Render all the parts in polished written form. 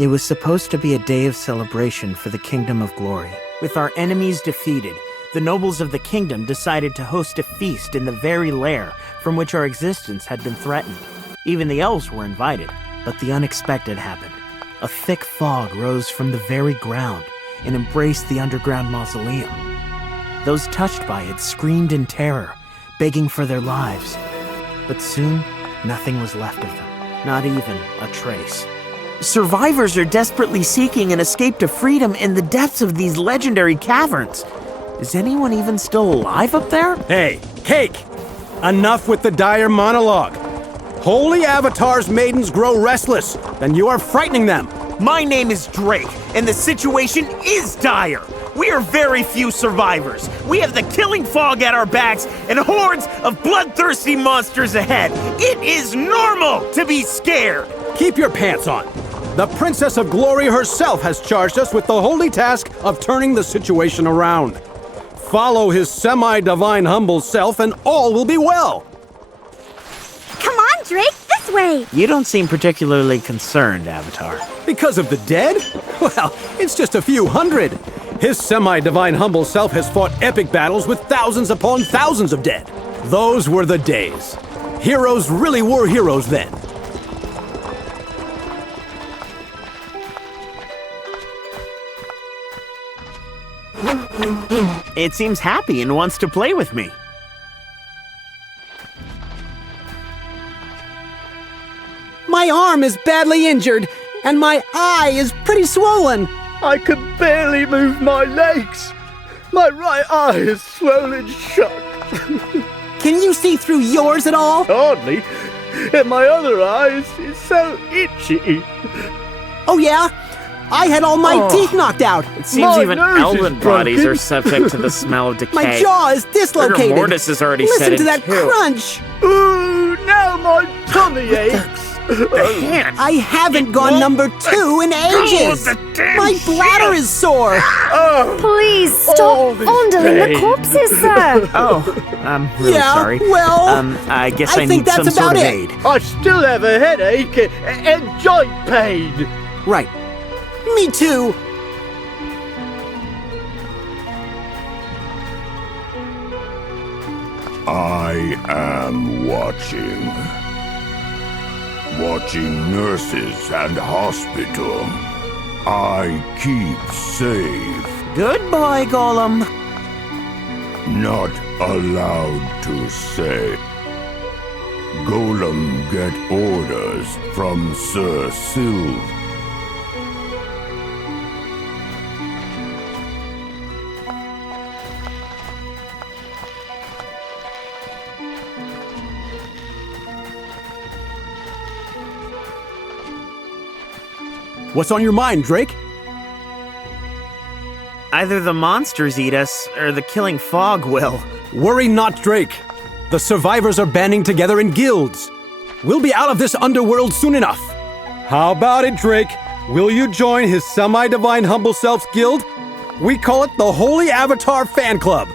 It was supposed to be a day of celebration for the Kingdom of Glory. With our enemies defeated, the nobles of the kingdom decided to host a feast in the very lair from which our existence had been threatened. Even the elves were invited, but the unexpected happened. A thick fog rose from the very ground and embraced the underground mausoleum. Those touched by it screamed in terror, begging for their lives. But soon, nothing was left of them, not even a trace. Survivors are desperately seeking an escape to freedom in the depths of these legendary caverns. Is anyone even still alive up there? Hey, Cake! Enough with the dire monologue. Holy Avatar's maidens grow restless, and you are frightening them. My name is Drake, and the situation is dire. We are very few survivors. We have the killing fog at our backs and hordes of bloodthirsty monsters ahead. It is normal to be scared. Keep your pants on. The Princess of Glory herself has charged us with the holy task of turning the situation around. Follow his semi-divine humble self and all will be well. Come on, Drake, this way! You don't seem particularly concerned, Avatar. Because of the dead? Well, it's just a few hundred. His semi-divine humble self has fought epic battles with thousands upon thousands of dead. Those were the days. Heroes really were heroes then. It seems happy and wants to play with me. My arm is badly injured, and my eye is pretty swollen. I can barely move my legs. My right eye is swollen shut. Can you see through yours at all? Hardly. And my other eye is so itchy. Oh yeah? I had all my teeth knocked out. It seems My even nose is elven bodies broken. are subject to the smell of decay. My jaw is dislocated. Rigor mortis is already set Listen in to that too. crunch. Ooh, now my tummy aches. The hand. I haven't gone won't number 2 in ages. the damn My bladder is sore. Please stop Oh, this fondling the pain. corpses, sir! Oh, I'm really Yeah, sorry. well, I guess I I think need some that's sort about of it. aid. I still have a headache and joint pain. Right. Me too. I am watching. Watching nurses and hospital. I keep safe. Good boy, Golem. Not allowed to say. Golem get orders from Sir Sylve. What's on your mind, Drake? Either the monsters eat us, or the killing fog will. Worry not, Drake. The survivors are banding together in guilds. We'll be out of this underworld soon enough. How about it, Drake? Will you join his semi-divine humble self's guild? We call it the Holy Avatar Fan Club.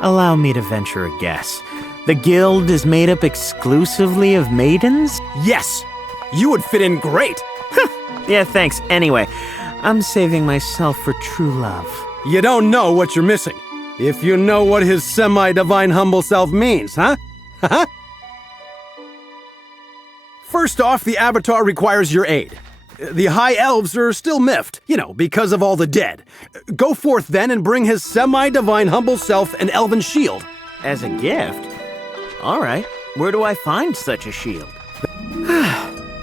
Allow me to venture a guess. The guild is made up exclusively of maidens? Yes, you would fit in great. Yeah, thanks. Anyway, I'm saving myself for true love. You don't know what you're missing. If you know what his semi-divine humble self means, huh? First off, the Avatar requires your aid. The High Elves are still miffed, because of all the dead. Go forth then and bring his semi-divine humble self an elven shield. As a gift? All right. Where do I find such a shield?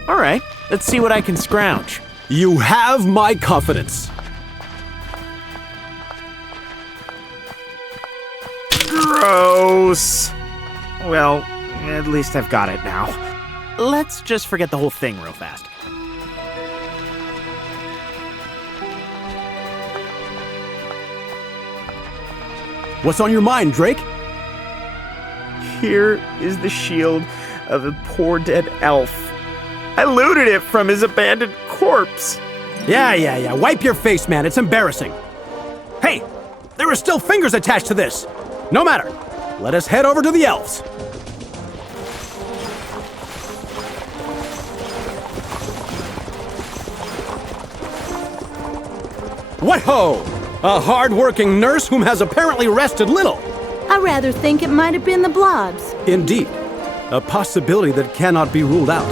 All right. Let's see what I can scrounge. You have my confidence. Gross. Well, at least I've got it now. Let's just forget the whole thing real fast. What's on your mind, Drake? Here is the shield of a poor dead elf. I looted it from his abandoned corpse. Yeah. Wipe your face, man. It's embarrassing. Hey, there are still fingers attached to this. No matter. Let us head over to the elves. What ho! A hard-working nurse whom has apparently rested little. I rather think it might have been the blobs. Indeed, a possibility that cannot be ruled out.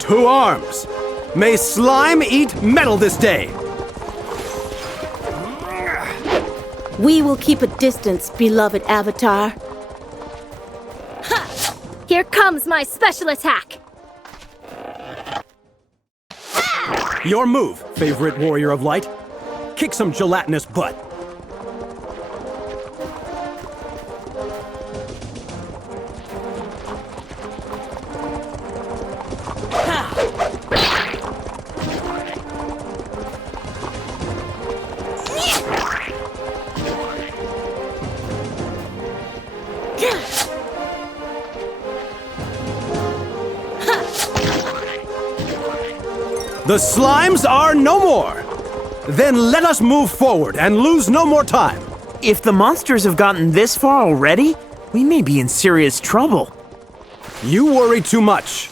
To arms! May slime eat metal this day! We will keep a distance, beloved Avatar. Here comes my special attack. Your move, favorite warrior of light. Kick some gelatinous butt. The slimes are no more! Then let us move forward and lose no more time. If the monsters have gotten this far already, we may be in serious trouble. You worry too much.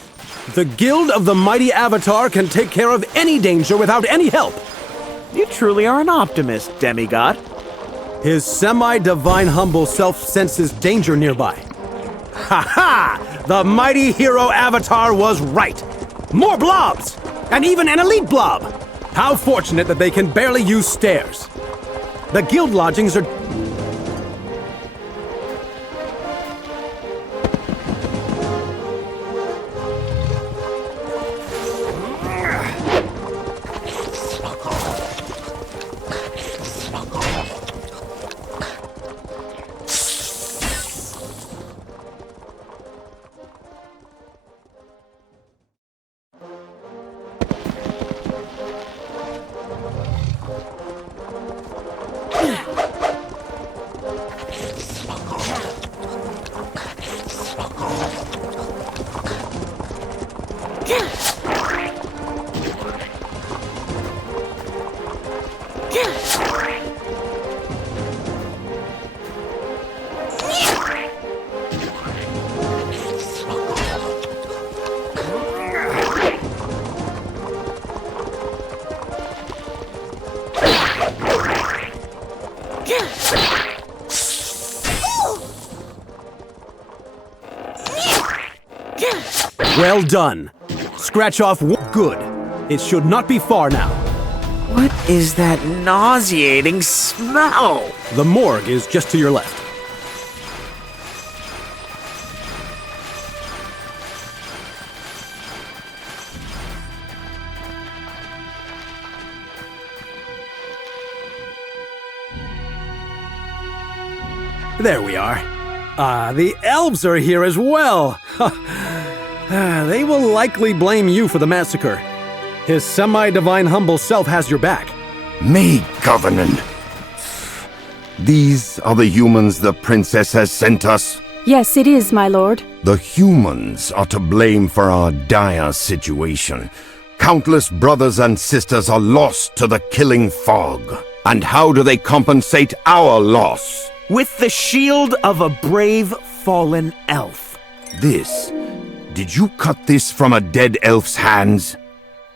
The Guild of the Mighty Avatar can take care of any danger without any help. You truly are an optimist, demigod. His semi-divine humble self senses danger nearby. Ha-ha! The mighty hero Avatar was right. More blobs! And even an elite blob! How fortunate that they can barely use stairs. The guild lodgings are... Well done. Scratch off one. Good. It should not be far now. What is that nauseating smell? The morgue is just to your left. There we are. The elves are here as well. They will likely blame you for the massacre. His semi-divine humble self has your back. May Covenant. These are the humans the princess has sent us. Yes, it is, my lord. The humans are to blame for our dire situation. Countless brothers and sisters are lost to the killing fog. And how do they compensate our loss? With the shield of a brave fallen elf. This? Did you cut this from a dead elf's hands?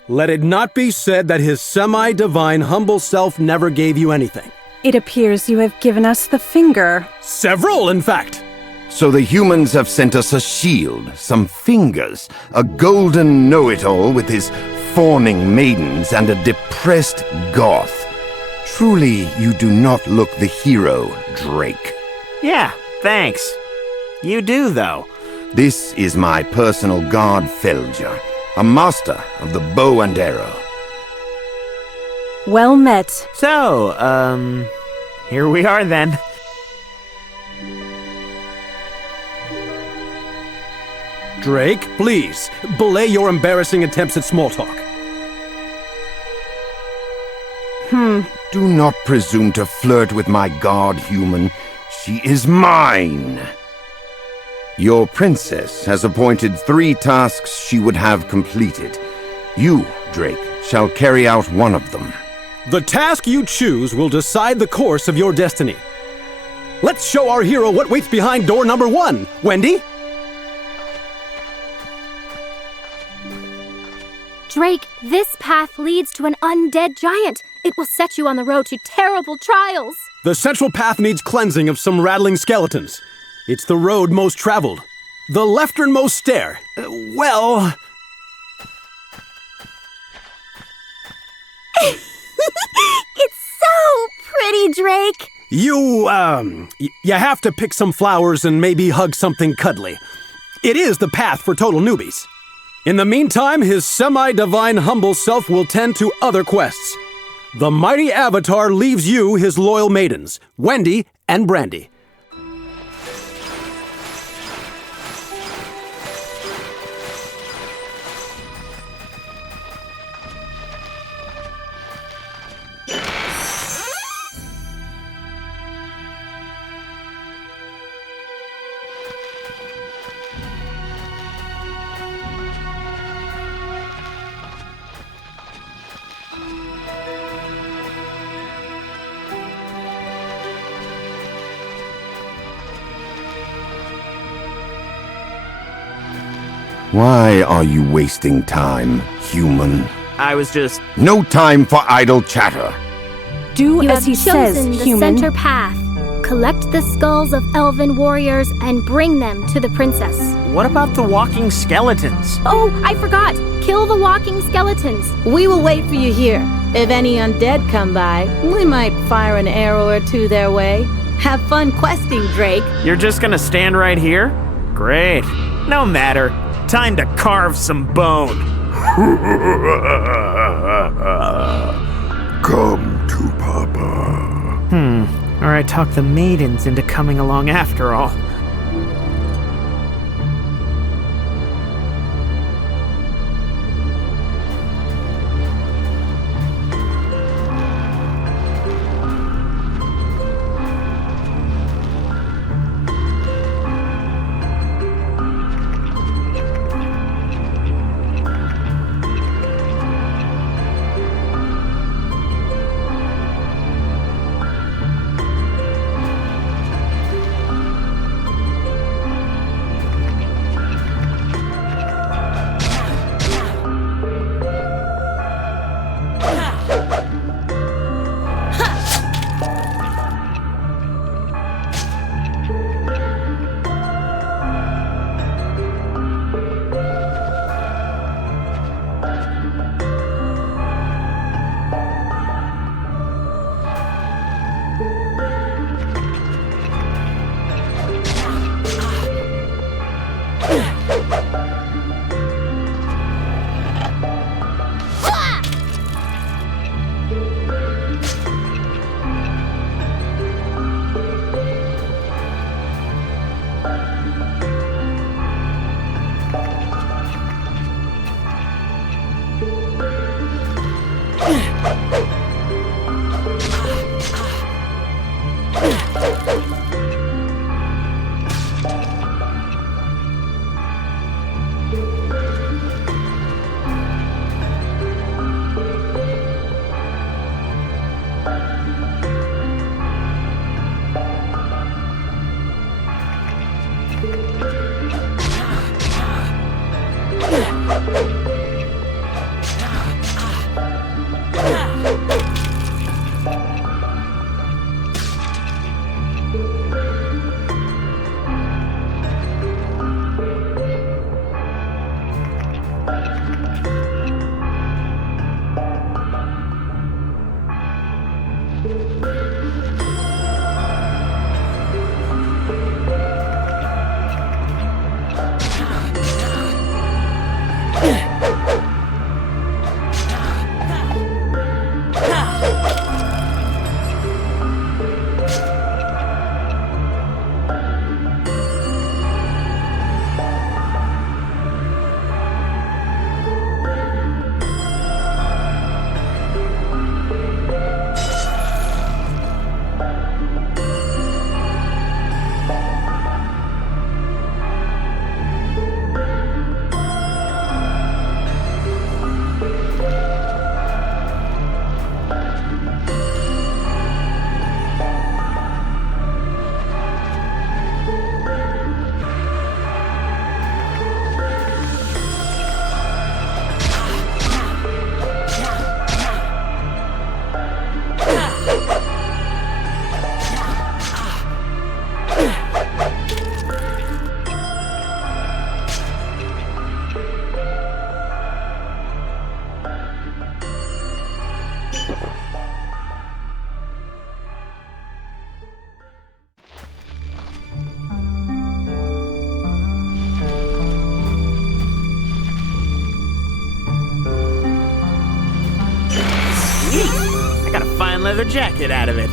Let it not be said that his semi-divine humble self never gave you anything. It appears you have given us the finger. Several, in fact. So the humans have sent us a shield, some fingers, a golden know-it-all with his fawning maidens and a depressed goth. Truly, you do not look the hero, Drake. Yeah, thanks. You do, though. This is my personal guard, Felger, a master of the bow and arrow. Well met. So, here we are then. Drake, please, belay your embarrassing attempts at small talk. Do not presume to flirt with my guard, human. She is mine. Your princess has appointed 3 tasks she would have completed. You, Drake, shall carry out one of them. The task you choose will decide the course of your destiny. Let's show our hero what waits behind door number 1, Wendy. Drake, this path leads to an undead giant. It will set you on the road to terrible trials. The central path needs cleansing of some rattling skeletons. It's the road most traveled. The lefternmost stair. Well... It's so pretty, Drake. You have to pick some flowers and maybe hug something cuddly. It is the path for total newbies. In the meantime, his semi-divine humble self will tend to other quests. The mighty Avatar leaves you his loyal maidens, Wendy and Brandy. Why are you wasting time, human? I was just... No time for idle chatter. Do You as have he says, chosen the human. center path. Collect the skulls of elven warriors and bring them to the princess. What about the walking skeletons? Oh, I forgot. Kill the walking skeletons. We will wait for you here. If any undead come by, we might fire an arrow or two their way. Have fun questing, Drake. You're just gonna stand right here? Great. No matter. Time to carve some bone. Come to Papa. Or I talked the maidens into coming along after all. Neat! I got a fine leather jacket out of it.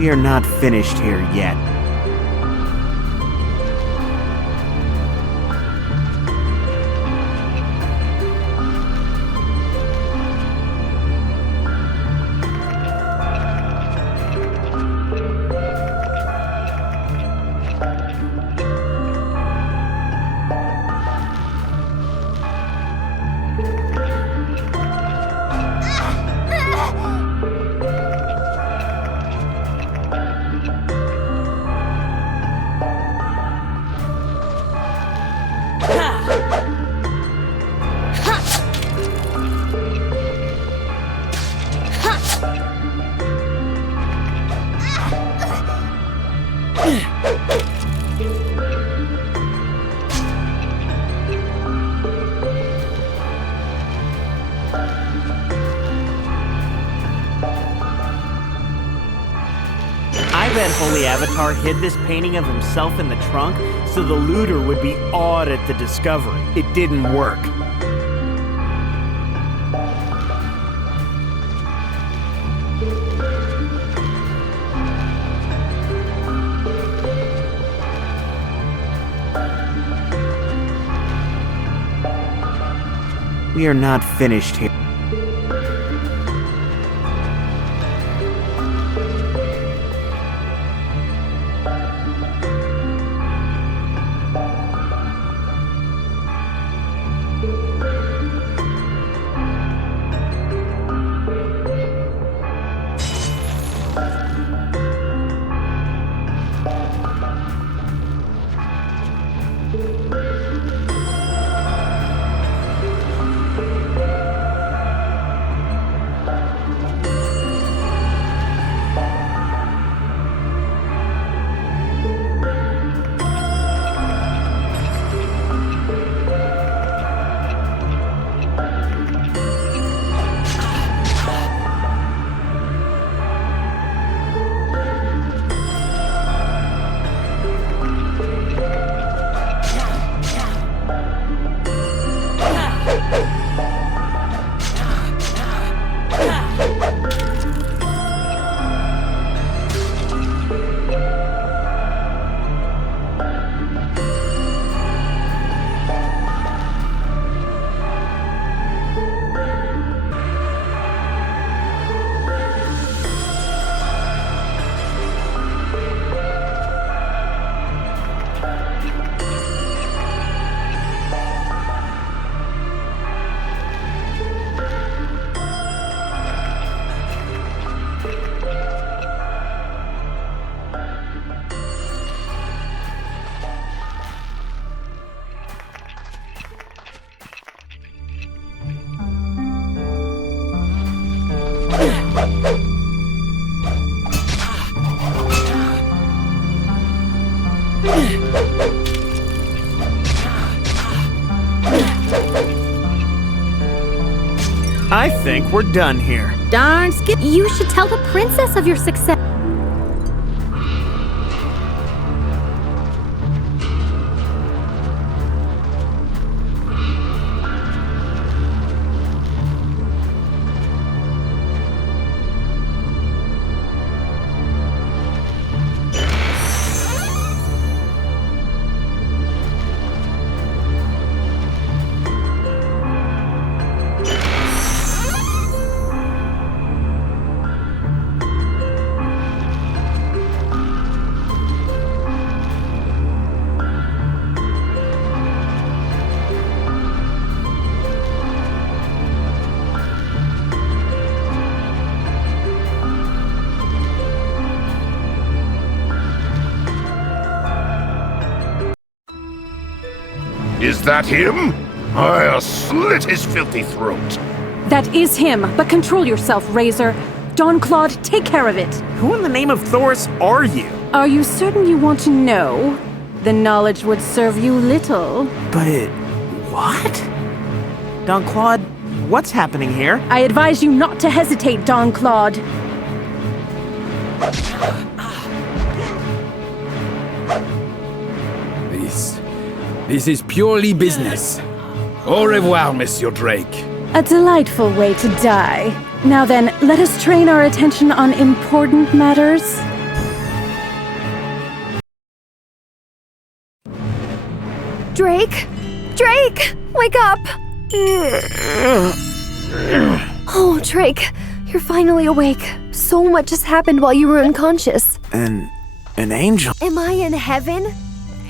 We are not finished here yet. Dead Holy Avatar hid this painting of himself in the trunk so the looter would be awed at the discovery. It didn't work. We are not finished here. I think we're done here. Darn skip. You should tell the princess of your success. Is that him? I'll slit his filthy throat. That is him, but control yourself, Razor. Don Claude, take care of it. Who in the name of Thoris are you? Are you certain you want to know? The knowledge would serve you little. But what? Don Claude, what's happening here? I advise you not to hesitate, Don Claude. This is purely business. Au revoir, Monsieur Drake. A delightful way to die. Now then, let us train our attention on important matters. Drake? Drake! Wake up! Oh, Drake, you're finally awake. So much has happened while you were unconscious. An angel? Am I in heaven?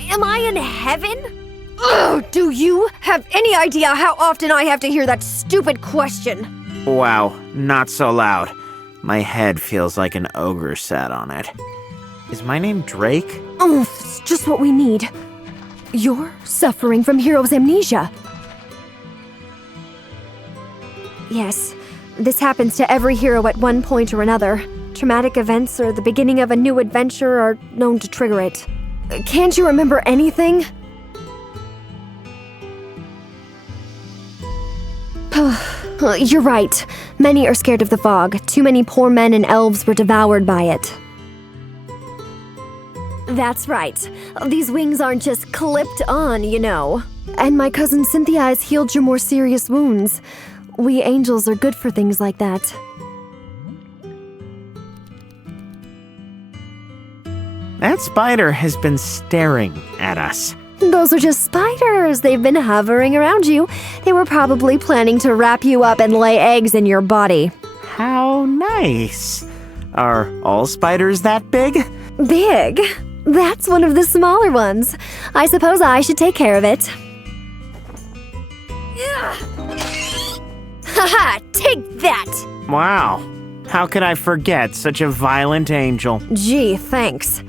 Am I in heaven? Ugh, do you have any idea how often I have to hear that stupid question? Wow, not so loud. My head feels like an ogre sat on it. Is my name Drake? Oh, it's just what we need. You're suffering from hero's amnesia. Yes, this happens to every hero at one point or another. Traumatic events or the beginning of a new adventure are known to trigger it. Can't you remember anything? You're right. Many are scared of the fog. Too many poor men and elves were devoured by it. That's right. These wings aren't just clipped on, you know. And my cousin Cynthia has healed your more serious wounds. We angels are good for things like that. That spider has been staring at us. Those are just spiders. They've been hovering around you. They were probably planning to wrap you up and lay eggs in your body. How nice. Are all spiders that big? Big? That's one of the smaller ones. I suppose I should take care of it. Haha! Take that! Wow. How could I forget such a violent angel? Gee, thanks.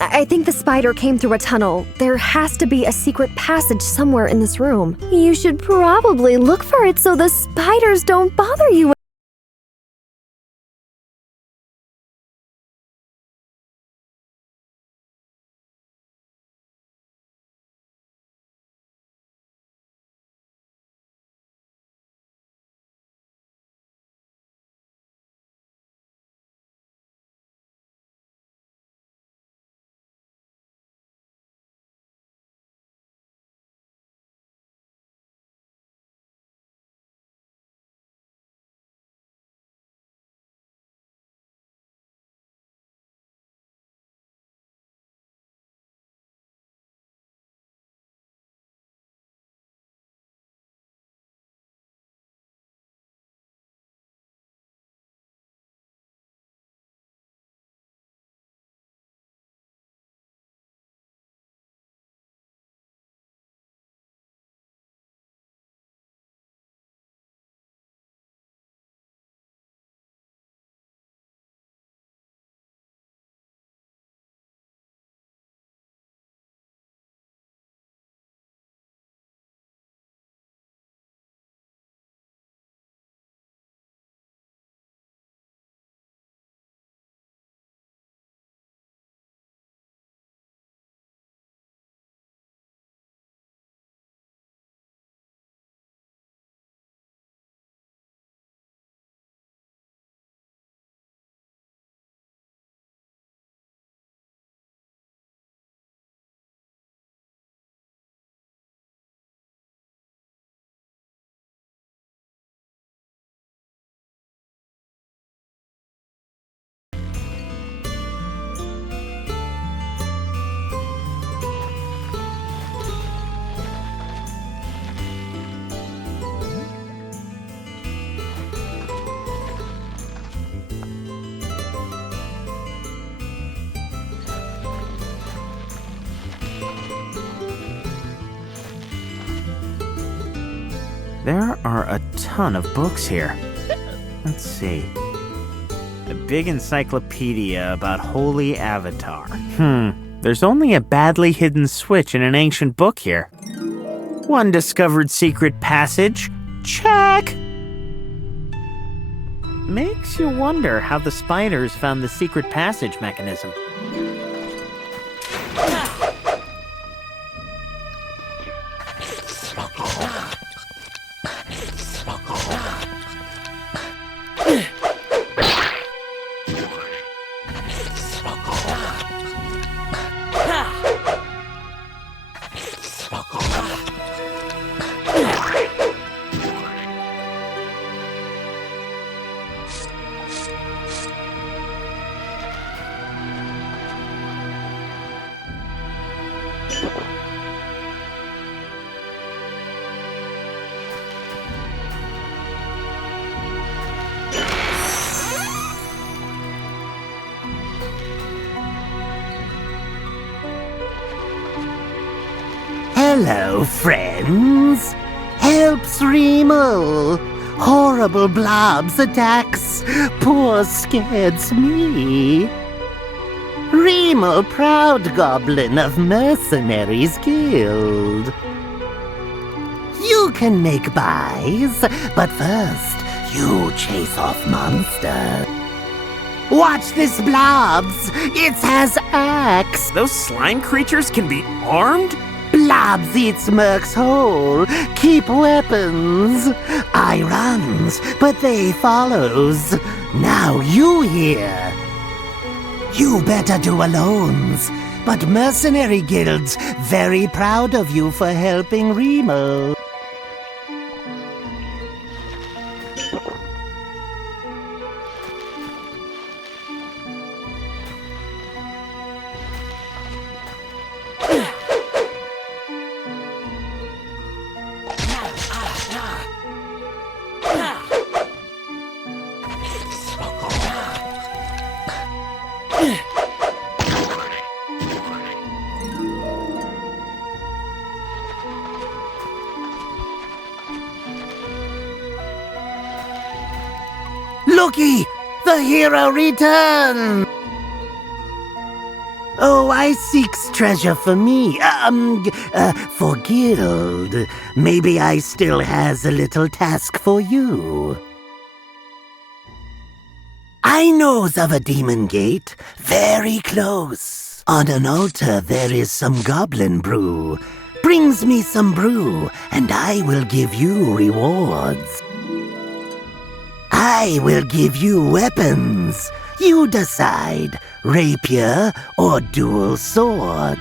I think the spider came through a tunnel. There has to be a secret passage somewhere in this room. You should probably look for it so the spiders don't bother you. There are a ton of books here. Let's see. A big encyclopedia about Holy Avatar. There's only a badly hidden switch in an ancient book here. One discovered secret passage. Check! Makes you wonder how the spiders found the secret passage mechanism. Hello, friends. Helps Remo. Horrible blobs attacks poor scared me. Remo, proud goblin of Mercenaries Guild. You can make buys, but first you chase off monster. Watch this blobs. It has axe. Those slime creatures can be armed? Blobs eats Merc's whole. Keep weapons. I runs, but they follows. Now you here. You better do alones. but mercenary guilds very proud of you for helping Remo. Looky! The hero returns! Oh, I seeks treasure for me. For guild. Maybe I still has a little task for you. I knows of a demon gate, very close. On an altar there is some goblin brew. Brings me some brew, and I will give you rewards. I will give you weapons. You decide, rapier or dual sword.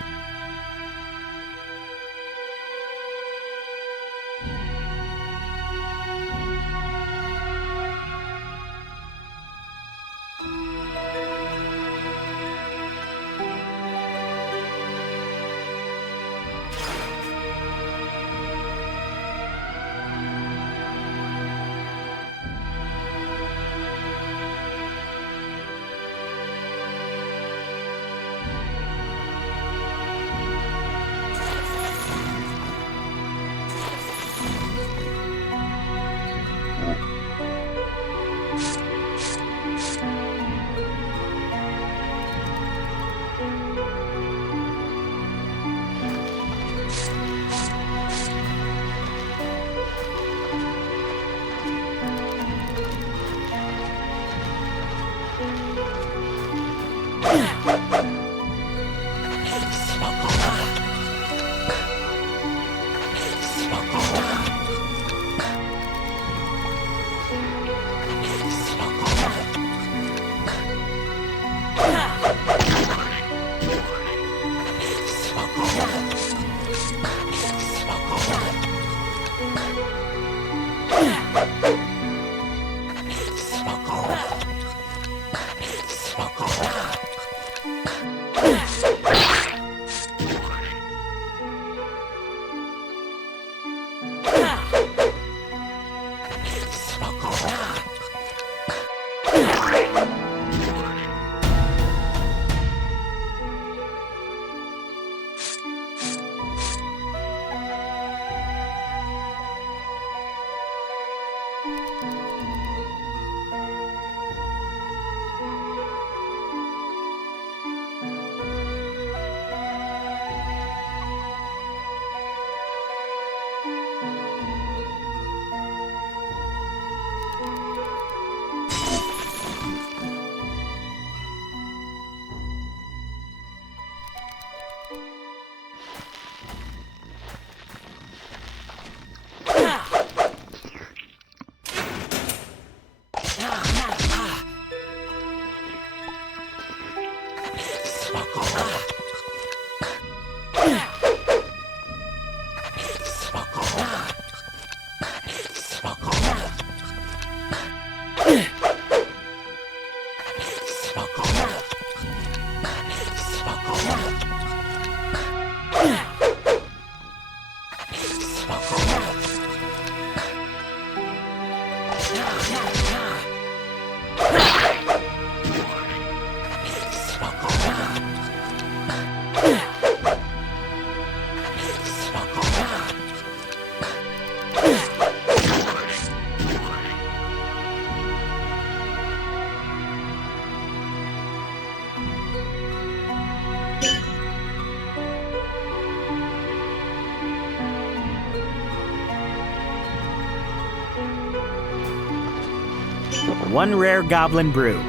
One rare goblin brew.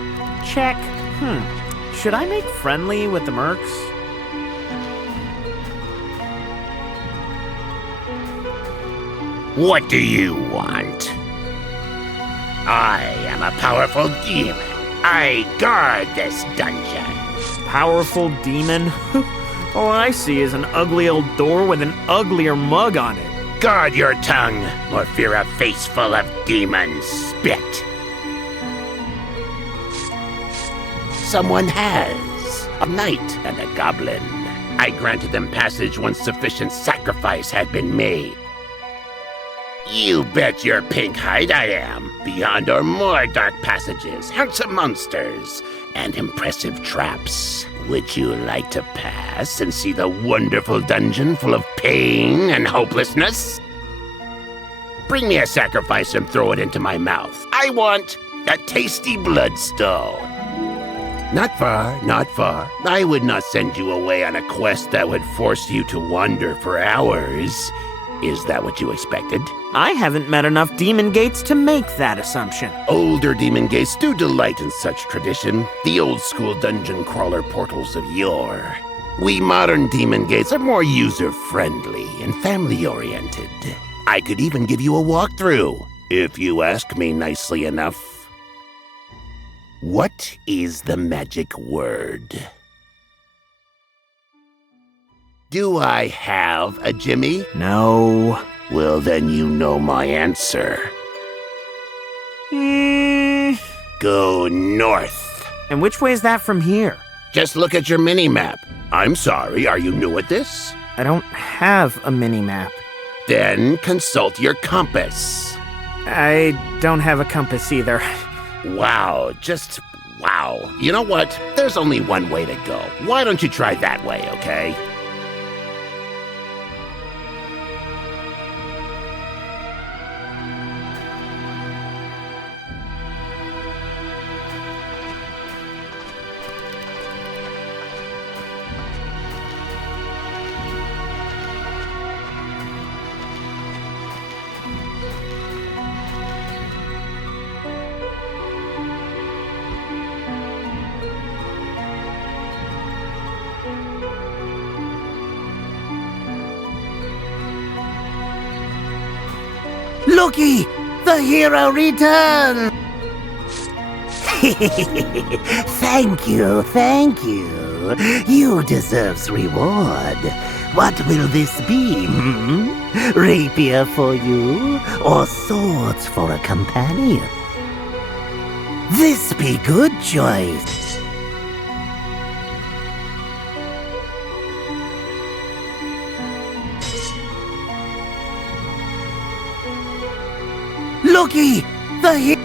Check. Should I make friendly with the mercs? What do you want? I am a powerful demon. I guard this dungeon. Powerful demon? All I see is an ugly old door with an uglier mug on it. Guard your tongue, or fear a face full of demon spit. Someone has. A knight and a goblin. I granted them passage once sufficient sacrifice had been made. You bet your pink hide I am. Beyond or more dark passages, handsome monsters, and impressive traps. Would you like to pass and see the wonderful dungeon full of pain and hopelessness? Bring me a sacrifice and throw it into my mouth. I want a tasty bloodstone. Not far, not far. I would not send you away on a quest that would force you to wander for hours. Is that what you expected? I haven't met enough demon gates to make that assumption. Older demon gates do delight in such tradition. The old-school dungeon crawler portals of yore. We modern demon gates are more user-friendly and family-oriented. I could even give you a walkthrough, if you ask me nicely enough. What is the magic word? Do I have a Jimmy? No. Well, then you know my answer. Go north. And which way is that from here? Just look at your mini-map. I'm sorry, are you new at this? I don't have a mini-map. Then consult your compass. I don't have a compass either. Wow, just wow. You know what? There's only one way to go. Why don't you try that way, okay? Looky! The hero returns! Thank you, thank you. You deserves reward. What will this be, Rapier for you, or swords for a companion? This be good choice. Looky! The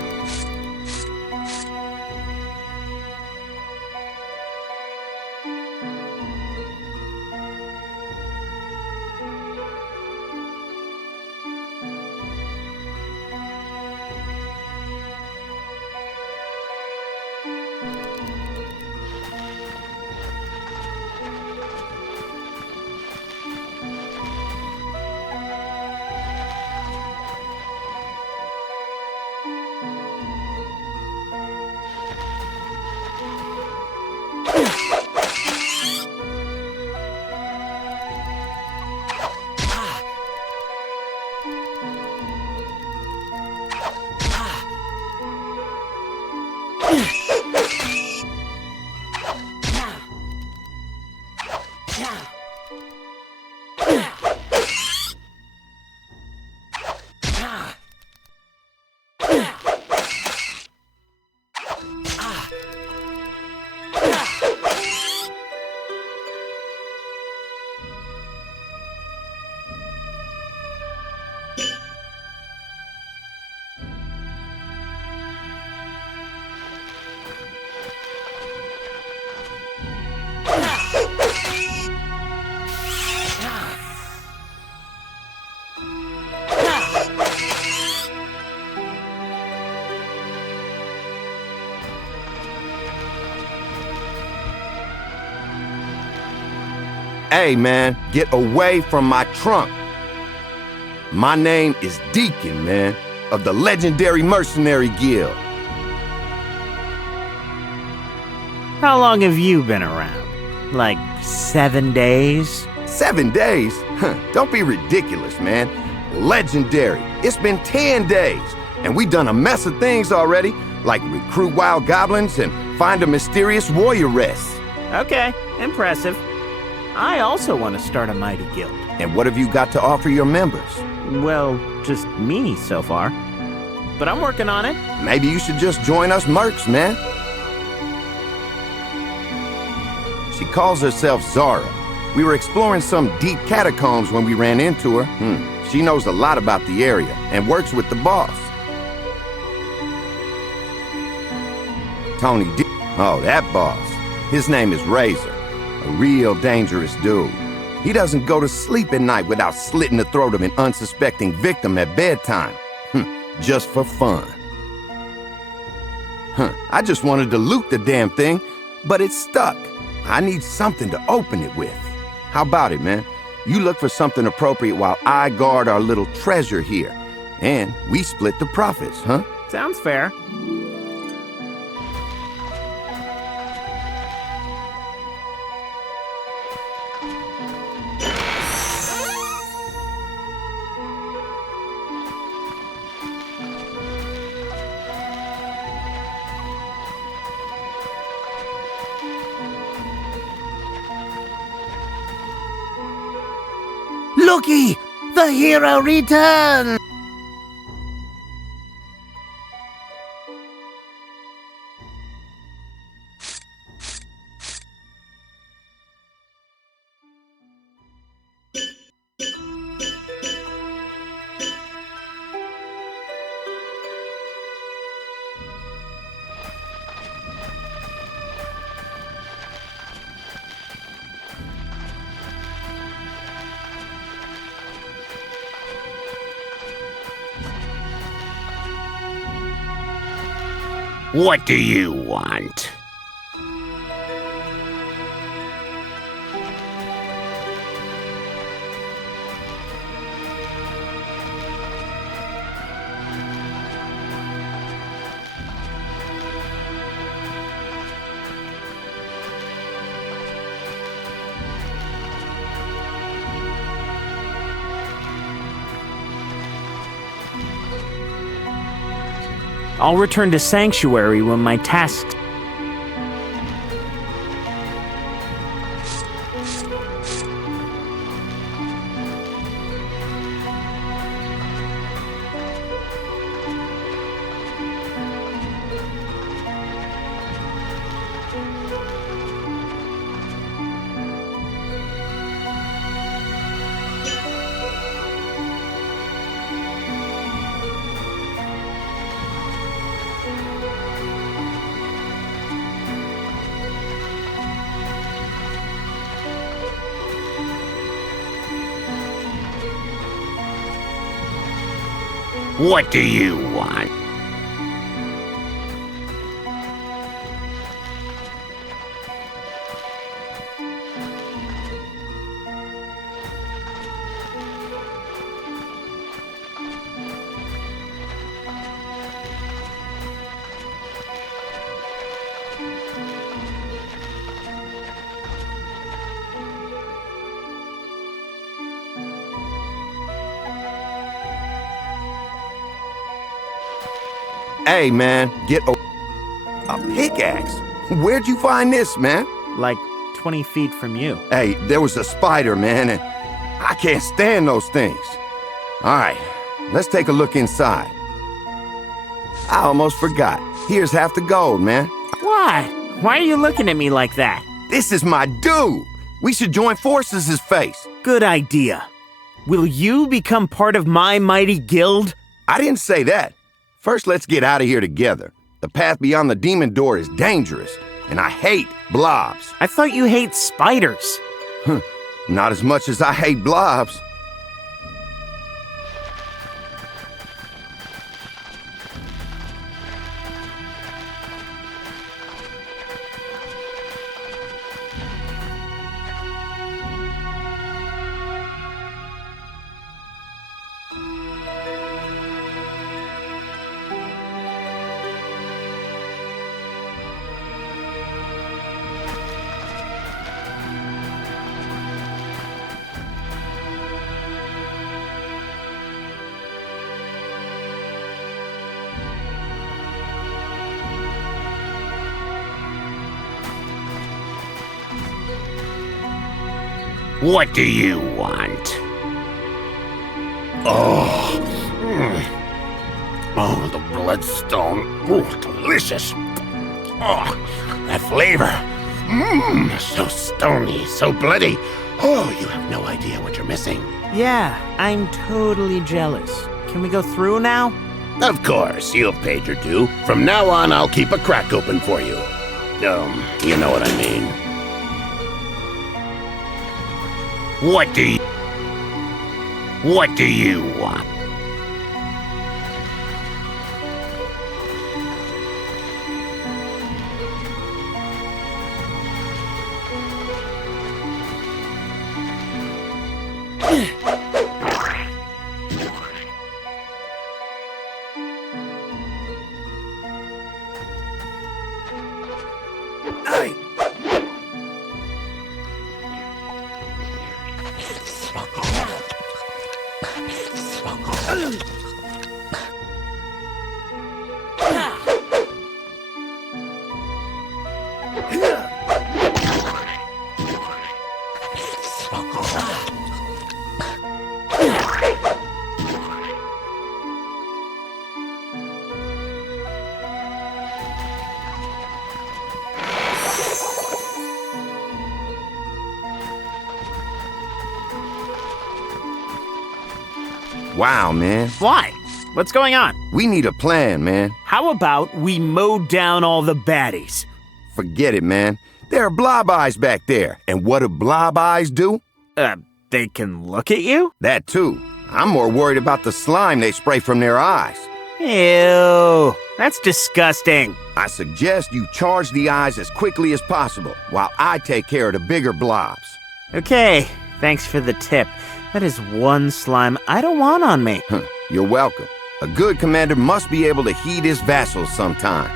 Hey, man, get away from my trunk. My name is Deacon, man, of the legendary Mercenary Guild. How long have you been around? Like 7 days? 7 days? Don't be ridiculous, man. Legendary. It's been 10 days, and we done a mess of things already, like recruit wild goblins and find a mysterious warrioress. Okay, impressive. I also want to start a mighty guild. And what have you got to offer your members? Well, just me so far. But I'm working on it. Maybe you should just join us mercs, man. She calls herself Zara. We were exploring some deep catacombs when we ran into her. She knows a lot about the area and works with the boss. Tony D. Oh, that boss. His name is Razor. A real dangerous dude. He doesn't go to sleep at night without slitting the throat of an unsuspecting victim at bedtime. Just for fun. I just wanted to loot the damn thing, but it's stuck. I need something to open it with. How about it, man? You look for something appropriate while I guard our little treasure here. And we split the profits, huh? Sounds fair. Looky! The hero returns! What do you want? I'll return to Sanctuary when my tasks... What do you want? Hey, man, get a pickaxe? Where'd you find this, man? like 20 feet from you. Hey, there was a spider, man, and I can't stand those things. All right, let's take a look inside. I almost forgot. Here's half the gold, man. What? Why are you looking at me like that? This is my dude. We should join forces, his face. Good idea. Will you become part of my mighty guild? I didn't say that. First, let's get out of here together. The path beyond the demon door is dangerous, and I hate blobs. I thought you hate spiders. Not as much as I hate blobs. What do you want? Oh, oh, the bloodstone. Oh, delicious. Oh, that flavor. So stony, so bloody. Oh, you have no idea what you're missing. Yeah, I'm totally jealous. Can we go through now? Of course, you've paid your due. From now on, I'll keep a crack open for you. You know what I mean. What do you want? Wow, man. Why? What's going on? We need a plan, man. How about we mow down all the baddies? Forget it, man. There are blob eyes back there. And what do blob eyes do? They can look at you? That too. I'm more worried about the slime they spray from their eyes. Ew, that's disgusting. I suggest you charge the eyes as quickly as possible while I take care of the bigger blobs. Okay, thanks for the tip. That is one slime I don't want on me. You're welcome. A good commander must be able to heed his vassals sometime.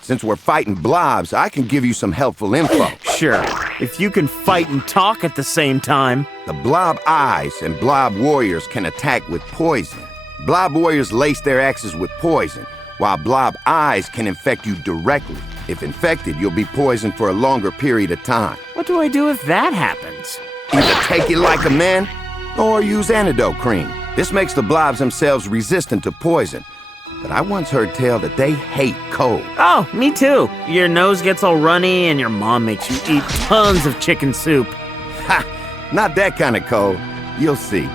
Since we're fighting blobs, I can give you some helpful info. Sure, if you can fight and talk at the same time. The blob eyes and blob warriors can attack with poison. Blob warriors lace their axes with poison, while blob eyes can infect you directly. If infected, you'll be poisoned for a longer period of time. What do I do if that happens? Either take it like a man, or use antidote cream. This makes the blobs themselves resistant to poison. But I once heard tell that they hate cold. Oh, me too. Your nose gets all runny and your mom makes you eat tons of chicken soup. Ha! Not that kind of cold. You'll see.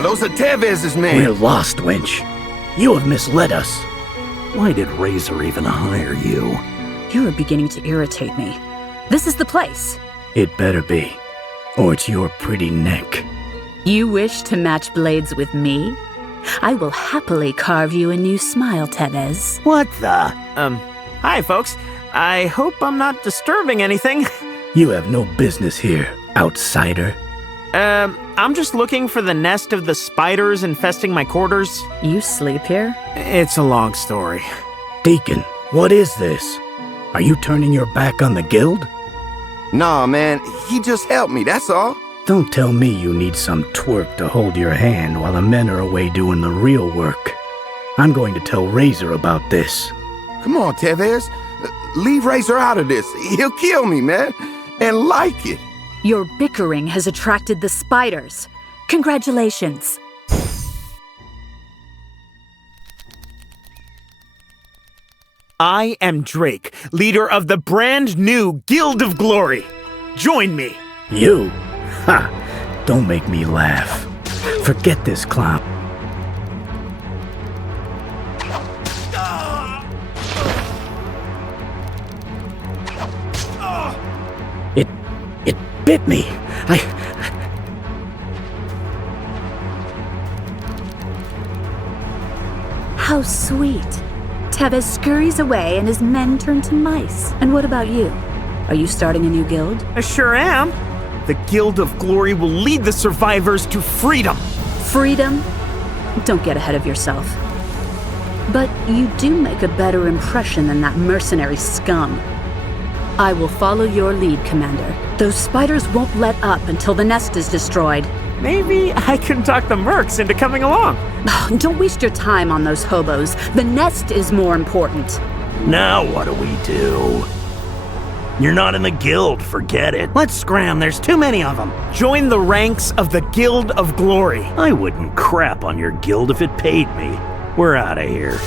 Those are Tevez's men. We're lost, wench. You have misled us. Why did Razor even hire you? You are beginning to irritate me. This is the place. It better be, or it's your pretty neck. You wish to match blades with me? I will happily carve you a new smile, Tevez. What the? Hi, folks. I hope I'm not disturbing anything. You have no business here, outsider. I'm just looking for the nest of the spiders infesting my quarters. You sleep here? It's a long story. Deacon, what is this? Are you turning your back on the guild? Nah, man, he just helped me, that's all. Don't tell me you need some twerp to hold your hand while the men are away doing the real work. I'm going to tell Razor about this. Come on, Tevez. Leave Razor out of this. He'll kill me, man. And like it. Your bickering has attracted the spiders. Congratulations. I am Drake, leader of the brand new Guild of Glory. Join me. You? Ha! Don't make me laugh. Forget this clown. It bit me. How sweet. Tevez scurries away and his men turn to mice. And what about you? Are you starting a new guild? I sure am. The Guild of Glory will lead the survivors to freedom. Freedom? Don't get ahead of yourself. But you do make a better impression than that mercenary scum. I will follow your lead, Commander. Those spiders won't let up until the nest is destroyed. Maybe I can talk the mercs into coming along. Don't waste your time on those hobos. The nest is more important. Now what do we do? You're not in the guild, forget it. Let's scram, there's too many of them. Join the ranks of the Guild of Glory. I wouldn't crap on your guild if it paid me. We're out of here.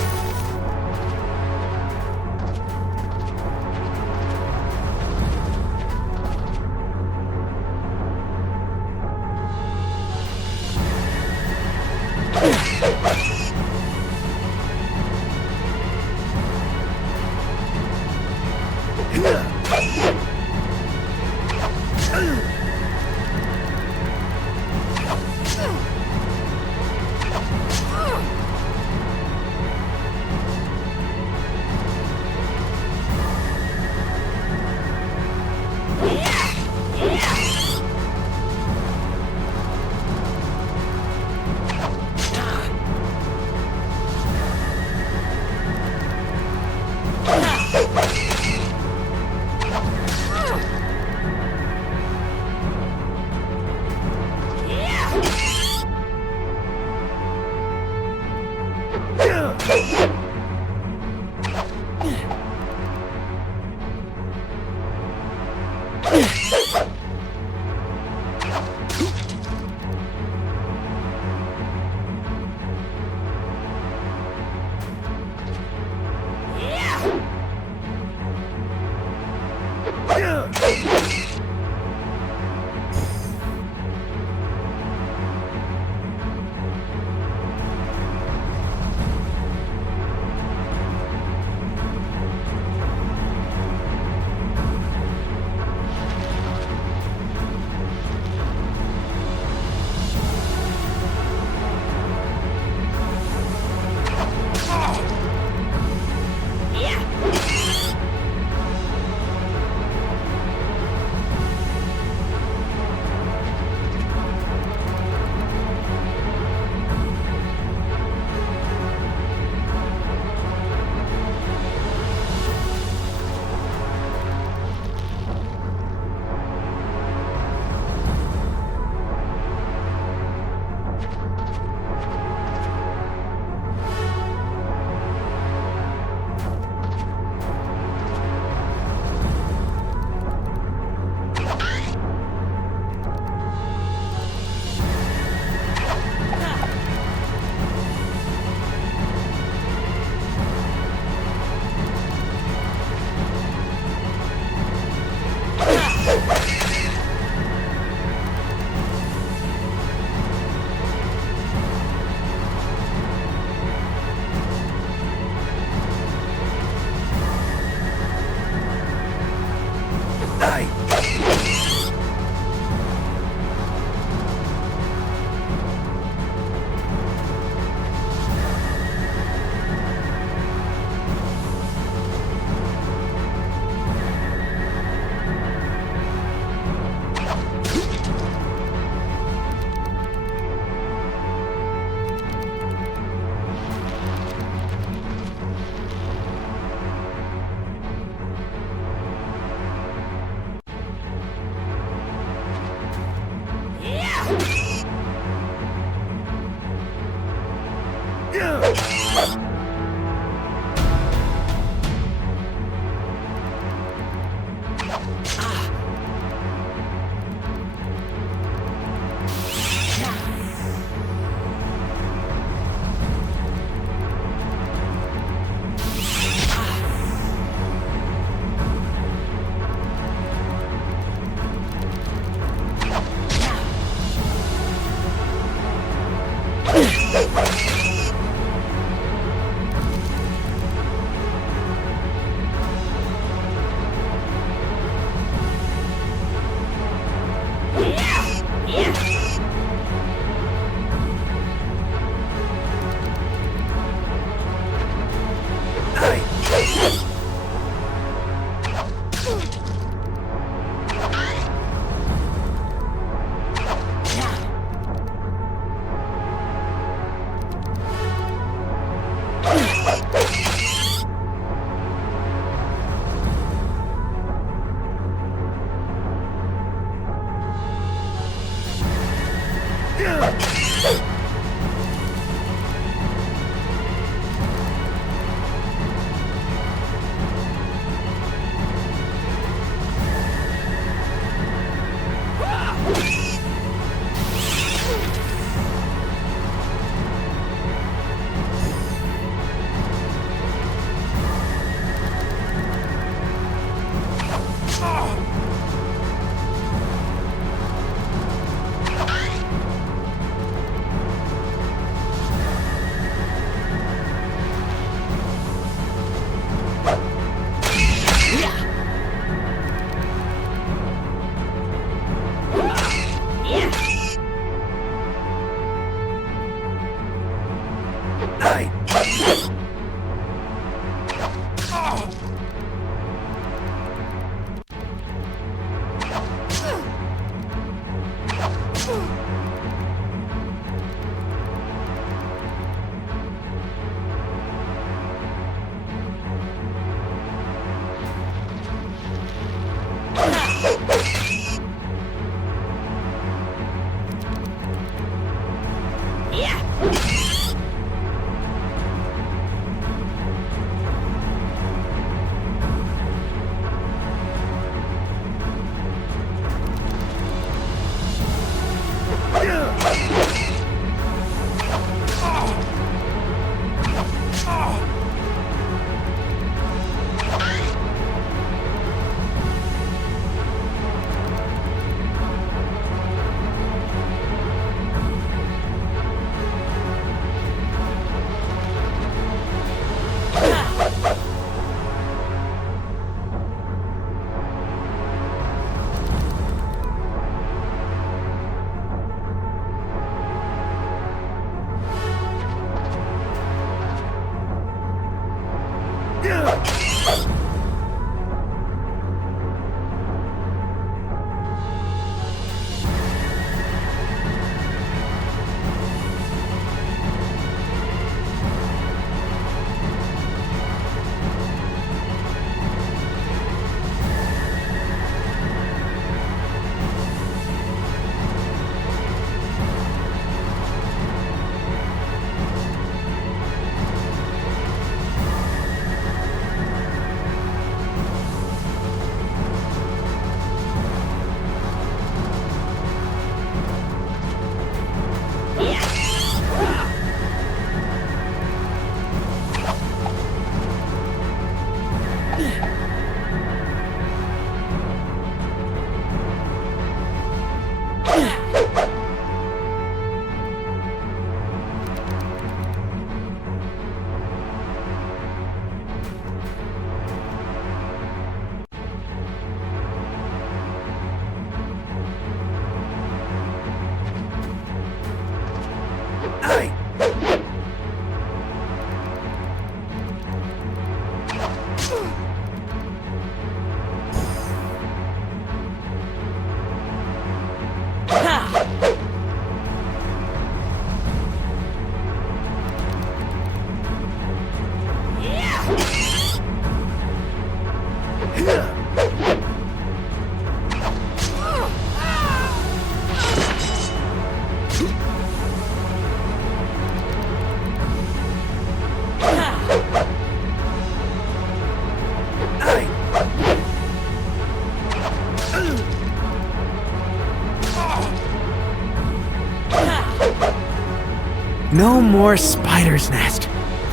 No more spider's nest.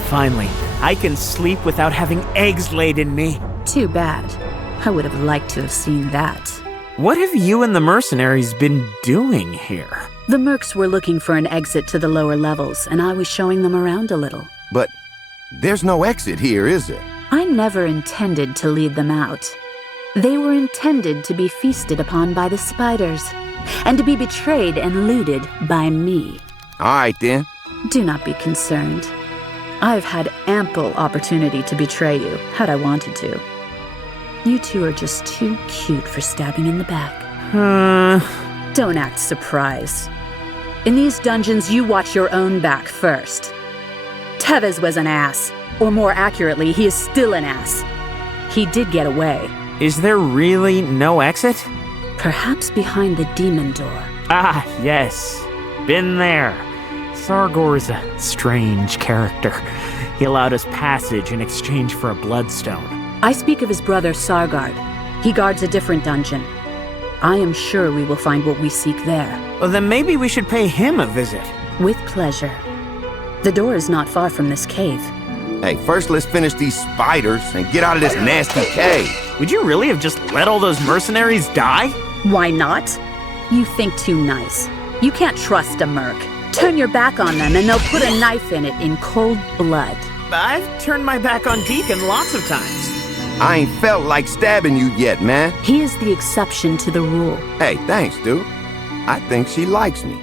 Finally, I can sleep without having eggs laid in me. Too bad. I would have liked to have seen that. What have you and the mercenaries been doing here? The mercs were looking for an exit to the lower levels, and I was showing them around a little. But there's no exit here, is there? I never intended to lead them out. They were intended to be feasted upon by the spiders, and to be betrayed and looted by me. All right, then. Do not be concerned. I've had ample opportunity to betray you, had I wanted to. You two are just too cute for stabbing in the back. Don't act surprised. In these dungeons, you watch your own back first. Tevez was an ass. Or more accurately, he is still an ass. He did get away. Is there really no exit? Perhaps behind the demon door. Ah, yes. Been there. Sargor's a strange character. He allowed us passage in exchange for a bloodstone. I speak of his brother Sargard. He guards a different dungeon. I am sure we will find what we seek there. Well, then maybe we should pay him a visit. With pleasure. The door is not far from this cave. Hey, first let's finish these spiders and get out of this nasty cave. Would you really have just let all those mercenaries die? Why not? You think too nice. You can't trust a merc. Turn your back on them and they'll put a knife in it in cold blood. I've turned my back on Deacon lots of times. I ain't felt like stabbing you yet, man. He is the exception to the rule. Hey, thanks, dude. I think she likes me.